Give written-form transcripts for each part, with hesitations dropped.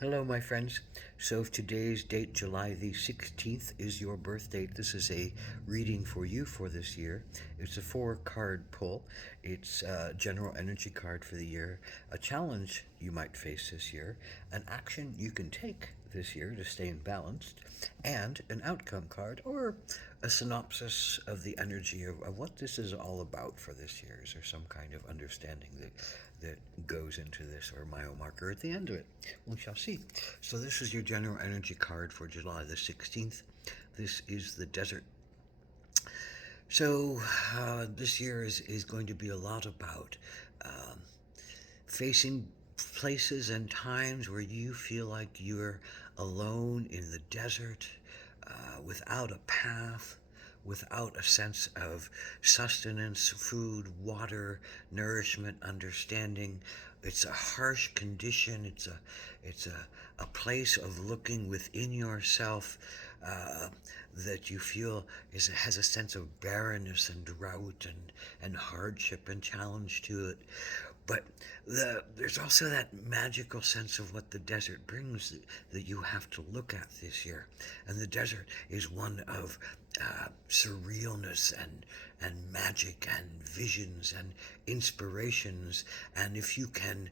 Hello, my friends. So, if today's date, July the 16th, is your birth date, this is a reading for you for this year. It's a four-card pull. It's a general energy card for the year, a challenge you might face this year, an action you can take this year to stay in balanced, and an outcome card or a synopsis of the energy of what this is all about for this year. Is there some kind of understanding that goes into this or mile marker at the end of it? We shall see. So this is your general energy card for July the 16th. This is the desert. So this year is going to be a lot about um, facing places and times where you feel like you're alone in the desert, without a path, without a sense of sustenance, food, water, nourishment, understanding. It's a harsh condition. It's a place of looking within yourself, uh, that you feel has a sense of barrenness and drought and hardship and challenge to it. But there's also that magical sense of what the desert brings that you have to look at this year. And the desert is one of surrealness and magic and visions and inspirations. And if you can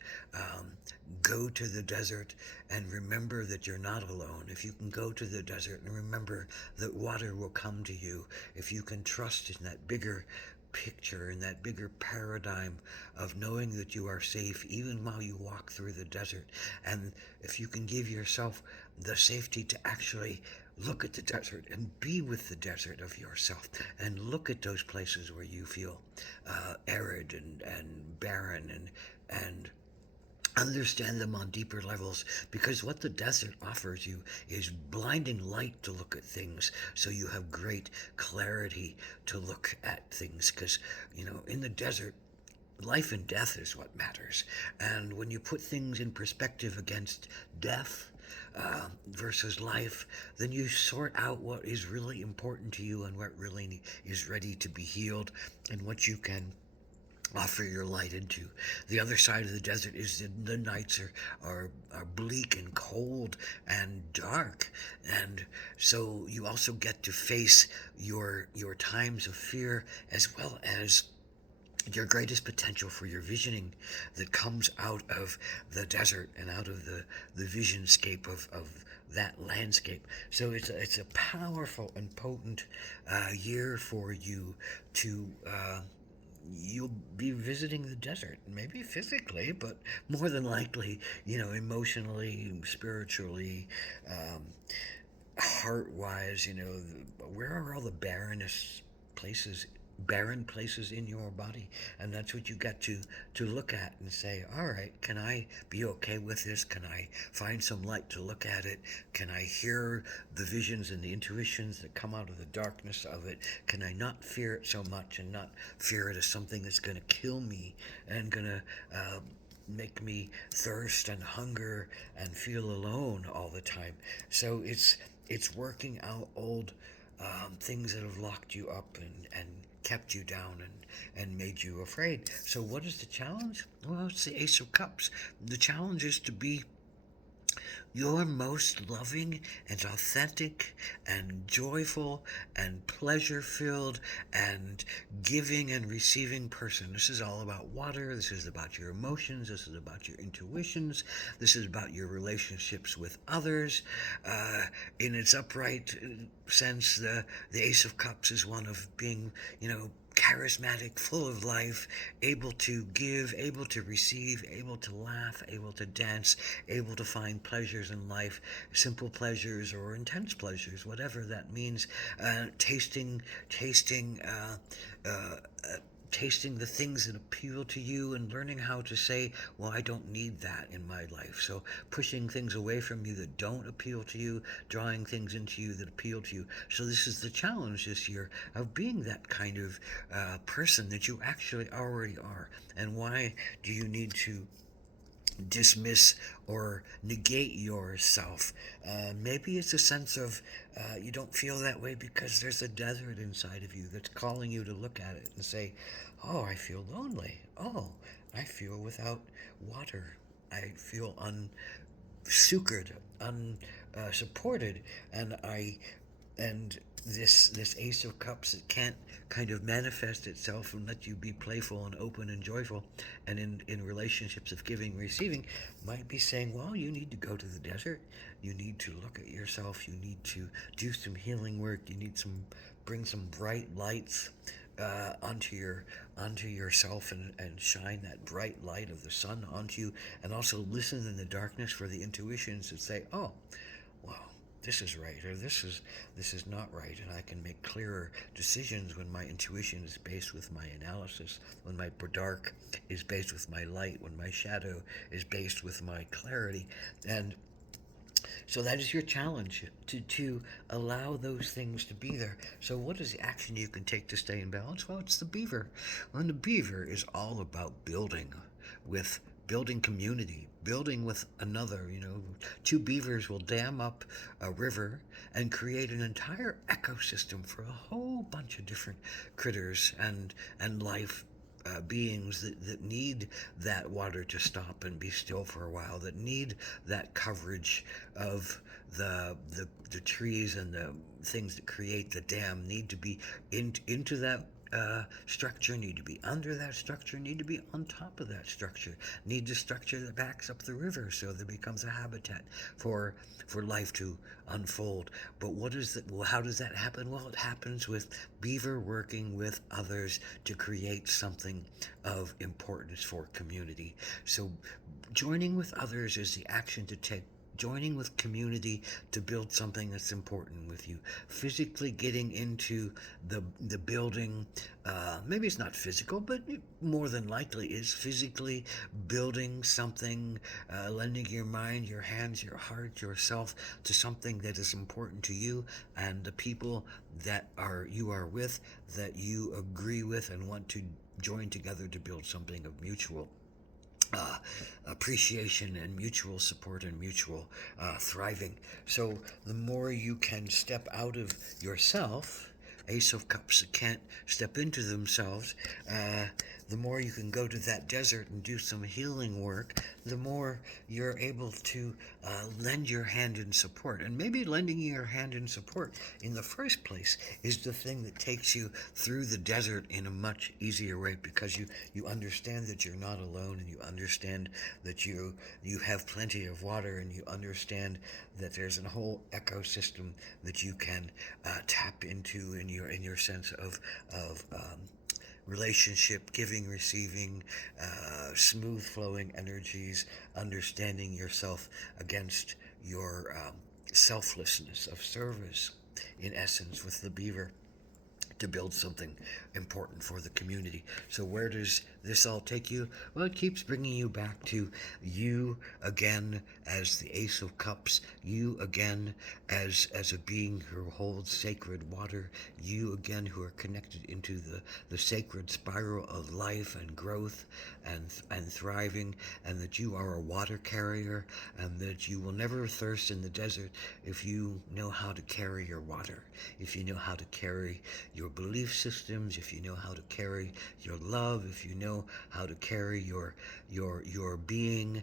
go to the desert and remember that you're not alone, if you can go to the desert and remember that water will come to you, if you can trust in that bigger picture, in that bigger paradigm of knowing that you are safe even while you walk through the desert, and if you can give yourself the safety to actually look at the desert and be with the desert of yourself and look at those places where you feel arid and barren and understand them on deeper levels, because what the desert offers you is blinding light to look at things, so you have great clarity to look at things, because in the desert life and death is what matters. And when you put things in perspective against death versus life, then you sort out what is really important to you and what really is ready to be healed, and what you can offer your light into. The other side of the desert is the nights are bleak and cold and dark, and so you also get to face your times of fear, as well as your greatest potential for your visioning that comes out of the desert and out of the visionscape of that landscape. So it's a powerful and potent year for you to you'll be visiting the desert, maybe physically, but more than likely, emotionally, spiritually, um, heart wise, where are all the places, barren places in your body? And that's what you got to look at and say, all right, can I be okay with this? Can I find some light to look at it? Can I hear the visions and the intuitions that come out of the darkness of it? Can I not fear it so much and not fear it as something that's going to kill me and going to make me thirst and hunger and feel alone all the time? So it's working out old things that have locked you up and kept you down and made you afraid. So what is the challenge? Well, it's the Ace of Cups. The challenge is to be your most loving and authentic and joyful and pleasure filled and giving and receiving person. This is all about water. This is about your emotions. This is about your intuitions. This is about your relationships with others. In its upright sense, the Ace of Cups is one of being, charismatic, full of life, able to give, able to receive, able to laugh, able to dance, able to find pleasures in life, simple pleasures or intense pleasures, whatever that means. Tasting, tasting the things that appeal to you and learning how to say, well, I don't need that in my life. So pushing things away from you that don't appeal to you, drawing things into you that appeal to you. So this is the challenge this year of being that kind of person that you actually already are. And why do you need to dismiss or negate yourself? Maybe it's a sense of you don't feel that way because there's a desert inside of you that's calling you to look at it and say, oh, I feel lonely. Oh, I feel without water. I feel succored, unsupported, and I and this Ace of Cups, it can't kind of manifest itself and let you be playful and open and joyful, and in relationships of giving and receiving, might be saying, well, you need to go to the desert, you need to look at yourself, you need to do some healing work, you need some bring some bright lights onto yourself, and shine that bright light of the sun onto you, and also listen in the darkness for the intuitions that say, oh, well, this is right, or this is not right, and I can make clearer decisions when my intuition is based with my analysis, when my dark is based with my light, when my shadow is based with my clarity. And so that is your challenge, to allow those things to be there. So what is the action you can take to stay in balance? Well, it's the beaver. Well, and the beaver is all about with building community, building with another. Two beavers will dam up a river and create an entire ecosystem for a whole bunch of different critters and life beings that need that water to stop and be still for a while, that need that coverage of the trees, and the things that create the dam need to be into that structure, need to be under that structure, need to be on top of that structure, need the structure that backs up the river so there becomes a habitat for life to unfold. But how does that happen? Well, it happens with beaver working with others to create something of importance for community. So joining with others is the action to take, joining with community to build something that's important with you. Physically getting into the building, maybe it's not physical, but it more than likely is physically building something, lending your mind, your hands, your heart, yourself to something that is important to you and the people that you are with, that you agree with and want to join together to build something of mutual uh, appreciation and mutual support and mutual thriving. So the more you can step out of yourself, Ace of Cups that can't step into themselves, the more you can go to that desert and do some healing work, the more you're able to lend your hand in support. And maybe lending your hand in support in the first place is the thing that takes you through the desert in a much easier way, because you understand that you're not alone, and you understand that you have plenty of water, and you understand that there's a whole ecosystem that you can tap into in your sense of relationship, giving, receiving, smooth flowing energies, understanding yourself against your selflessness of service, in essence, with the beaver, to build something important for the community. So where does this all take you? Well, it keeps bringing you back to you again as the Ace of Cups, you again as a being who holds sacred water, you again who are connected into the sacred spiral of life and growth and thriving, and that you are a water carrier, and that you will never thirst in the desert if you know how to carry your water, if you know how to carry your belief systems, if you know how to carry your love, if you know how to carry your being,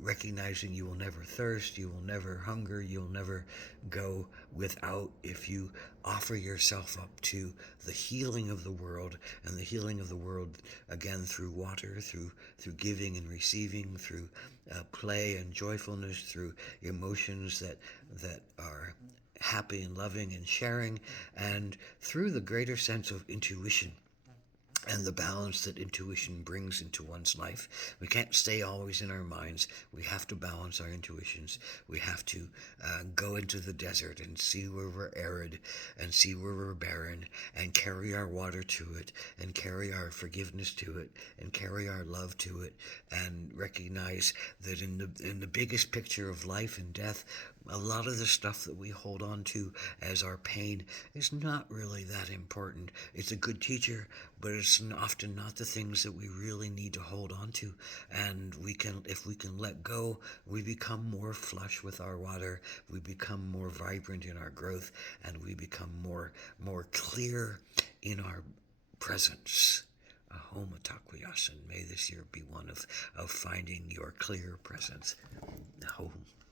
recognizing you will never thirst, you will never hunger, you'll never go without, if you offer yourself up to the healing of the world, and the healing of the world again through water, through giving and receiving, through play and joyfulness, through emotions that are happy and loving and sharing, and through the greater sense of intuition and the balance that intuition brings into one's life. We can't stay always in our minds. We have to balance our intuitions. We have to go into the desert and see where we're arid, and see where we're barren, and carry our water to it, and carry our forgiveness to it, and carry our love to it, and recognize that in the biggest picture of life and death, a lot of the stuff that we hold on to as our pain is not really that important. It's a good teacher, but it's often not the things that we really need to hold on to. And if we can let go, we become more flush with our water, we become more vibrant in our growth, and we become more clear in our presence. Ahoma Takwayasan. May this year be one of finding your clear presence. Ahom.